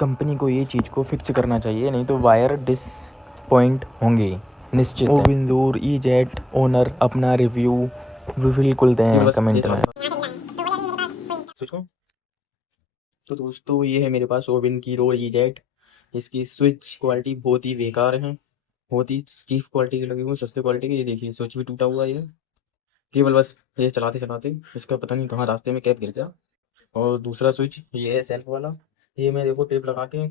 Company को ये चीज़ को फिक्स करना चाहिए, नहीं तो वायर डिसपॉइंट होंगे निश्चित। ओविंदोर ई जेट ओनर अपना रिव्यू बिल्कुल दें कमेंट में। तो दोस्तों ये है मेरे पास ओविंदोर ई जेट। इसकी स्विच क्वालिटी बहुत ही बेकार है, बहुत ही चीप क्वालिटी की लगी हुई, सस्ते क्वालिटी की। ये देखिए स्विच भी टूटा हुआ है, ये केवल बस ये चलाते चलाते इसका पता नहीं कहाँ रास्ते में कैप गिर गया। और दूसरा स्विच ये है सेल्फ वाला, ये मैं देखो टेप लगा के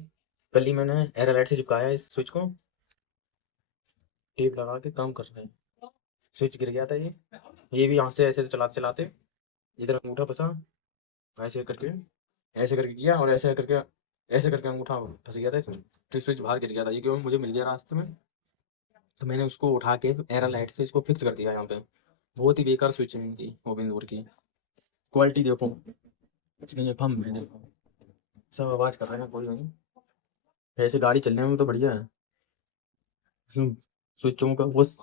कल ही मैंने एयर लाइट से चिपकाया है। इस स्विच को टेप लगा के काम कर रहे हैं। स्विच गिर गया था ये भी यहाँ से ऐसे चलाते चलाते इधर अंगूठा फंसा, ऐसे करके किया और ऐसे करके अंगूठा फंस गया था इसमें, तो स्विच बाहर गिर गया था। ये क्यों मुझे मिल गया रास्ते में, तो मैंने उसको उठा के एयर लाइट से इसको फिक्स कर दिया यहाँ पे। बहुत ही बेकार स्विच है इनकी ओविंदोर की। क्वालिटी देखो कुछ नहीं है, फम है देखो, सब आवाज़ कर रहे हैं, कोई नहीं। ऐसे गाड़ी चलने में तो बढ़िया है। इसमें स्विचों का बस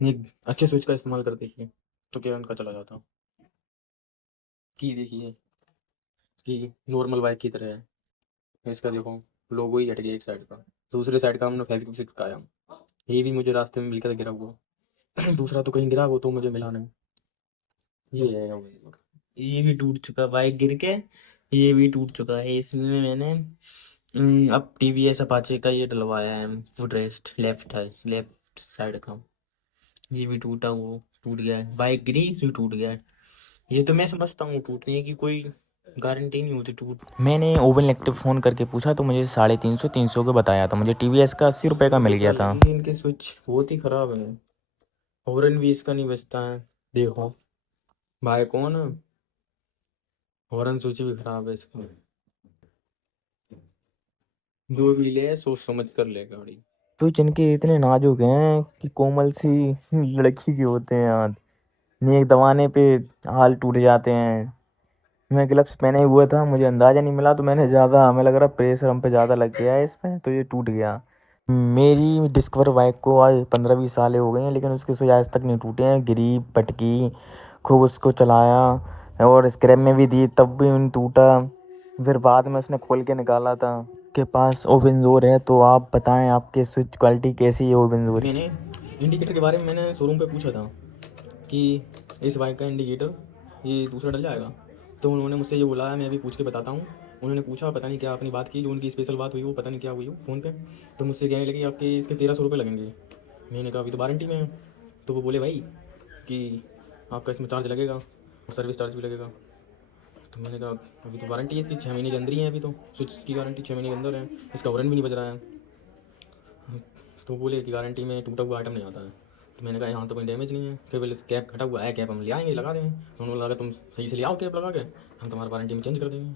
एक अच्छे स्विच का इस्तेमाल कर देखिए तो क्या उनका चला जाता। की देखिए कि नॉर्मल बाइक की तरह है। इसका देखो लोगो ही हट गया एक साइड का, दूसरे साइड का हमने फेविक्विक से चिपकाया। ये भी मुझे रास्ते में मिलकर गिरा हुआ दूसरा तो कहीं गिरा वो तो मुझे मिला नहीं। ये है ये भी टूट चुका बाइक गिर के, ये भी टूट चुका है। इसमें मैंने अब टीवीएस अपाचे का ये डलवाया है फुट रेस्ट, लेफ्ट साइड का। ये भी टूटा, वो टूट गया है, बाइक गिरी इसमें टूट गया है। ये तो मैं समझता हूँ टूटने की कोई गारंटी नहीं होती टूट। मैंने ओवन इलेक्ट्रिक फ़ोन करके पूछा तो मुझे 350 का बताया था। मुझे टीवीएस का 80 रुपये का मिल गया था। इनके स्विच बहुत ही ख़राब है, हॉर्न भी इसका नहीं बजता है। देखो भाई कौन हॉर्न स्विच भी ख़राब है इसका। जो भी ले सोच समझ कर ले गाड़ी। स्विच इनके इतने नाजुक हैं कि कोमल सी लड़की के होते हैं हाथ, नेक दबाने पे हाल टूट जाते हैं। मैं ग्लव्स पहने हुआ था, मुझे अंदाज़ा नहीं मिला तो मैंने ज़्यादा, हमें लग रहा प्रेशर हम पे ज़्यादा लग गया है इसमें, तो ये टूट गया। मेरी डिस्कवर बाइक को आज 15-20 साल हो गए हैं, लेकिन उसके स्विच आज तक नहीं टूटे हैं। गिरी पटकी खूब उसको चलाया और स्क्रैप में भी दी तब भी नहीं टूटा। फिर बाद में उसने खोल के निकाला था। के पास ओविंदोर है तो आप बताएं आपके स्विच क्वालिटी कैसी है ओविंदोर। मैंने इंडिकेटर के बारे में मैंने शोरूम पे पूछा था कि इस बाइक का इंडिकेटर ये दूसरा डल जाएगा, तो उन्होंने मुझसे ये बोला है, मैं अभी पूछ के बताता हूँ। उन्होंने पूछा पता नहीं क्या अपनी बात की, जो उनकी स्पेशल बात हुई वो पता नहीं क्या हुई हो फ़ोन पे, तो मुझसे कहने लगे आपके इसके 1300 रुपये लगेंगे। मैंने कहा अभी तो वारंटी में है, तो वो बोले भाई कि आपका इसमें चार्ज लगेगा और सर्विस चार्ज भी लगेगा। तो मैंने कहा अभी तो वारंटी है इसकी 6 महीने के अंदर ही है, अभी तो स्विच की गारंटी 6 महीने के अंदर है, इसका हॉर्न भी नहीं बज रहा है। तो बोले कि गारंटी में टूटा हुआ आइटम नहीं आता है। तो मैंने कहा यहाँ तो कोई डैमेज नहीं है, केवल इस कैप फटा हुआ है, कैप हम ले आएंगे लगा देंगे। तो उन्होंने लगा तुम सही से ले आओ कैप लगा के, हम तुम्हारी वारंटी में चेंज कर देंगे।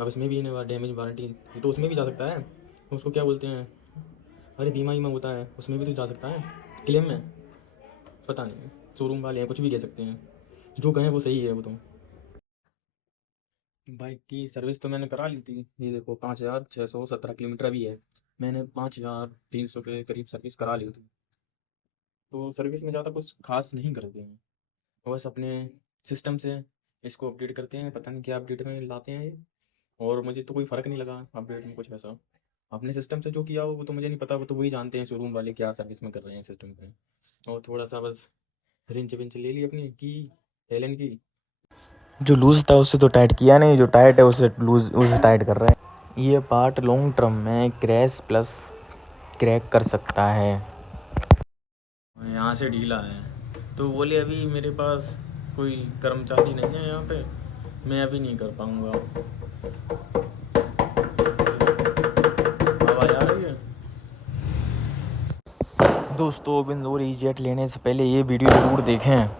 अब इसमें भी डैमेज वारंटी तो उसमें भी जा सकता है, उसको क्या बोलते हैं, अरे बीमा वीमा होता है उसमें भी तो जा सकता है क्लेम में। पता नहीं शोरूम वाले हैं, कुछ भी कह सकते हैं, जो कहें वो सही है। वो तो बाइक की सर्विस तो मैंने करा ली थी, ये देखो 5617 किलोमीटर भी है। मैंने 5300 के करीब सर्विस करा ली थी। तो सर्विस में ज़्यादा कुछ खास नहीं करते हैं, बस अपने सिस्टम से इसको अपडेट करते हैं, पता नहीं क्या अपडेट में लाते हैं ये। और मुझे तो कोई फ़र्क नहीं लगा अपडेट में कुछ ऐसा, अपने सिस्टम से जो किया हो वो तो मुझे नहीं पता, वो तो वही जानते हैं शोरूम वाले क्या सर्विस में कर रहे हैं सिस्टम पे। और थोड़ा सा बस रिंच विंच ले ली अपनी की एलन की, जो लूज़ था उससे तो टाइट किया नहीं, जो टाइट है उससे लूज़ उसे टाइट कर रहे हैं। ये पार्ट लॉन्ग टर्म में क्रैश प्लस क्रैक कर सकता है। यहाँ से ढीला है तो बोले अभी मेरे पास कोई कर्मचारी नहीं है यहाँ पे, मैं अभी नहीं कर पाऊँगा। आवाज़ आ रही है दोस्तों। ओविंदोर ई जेट लेने से पहले ये वीडियो ज़रूर देखें।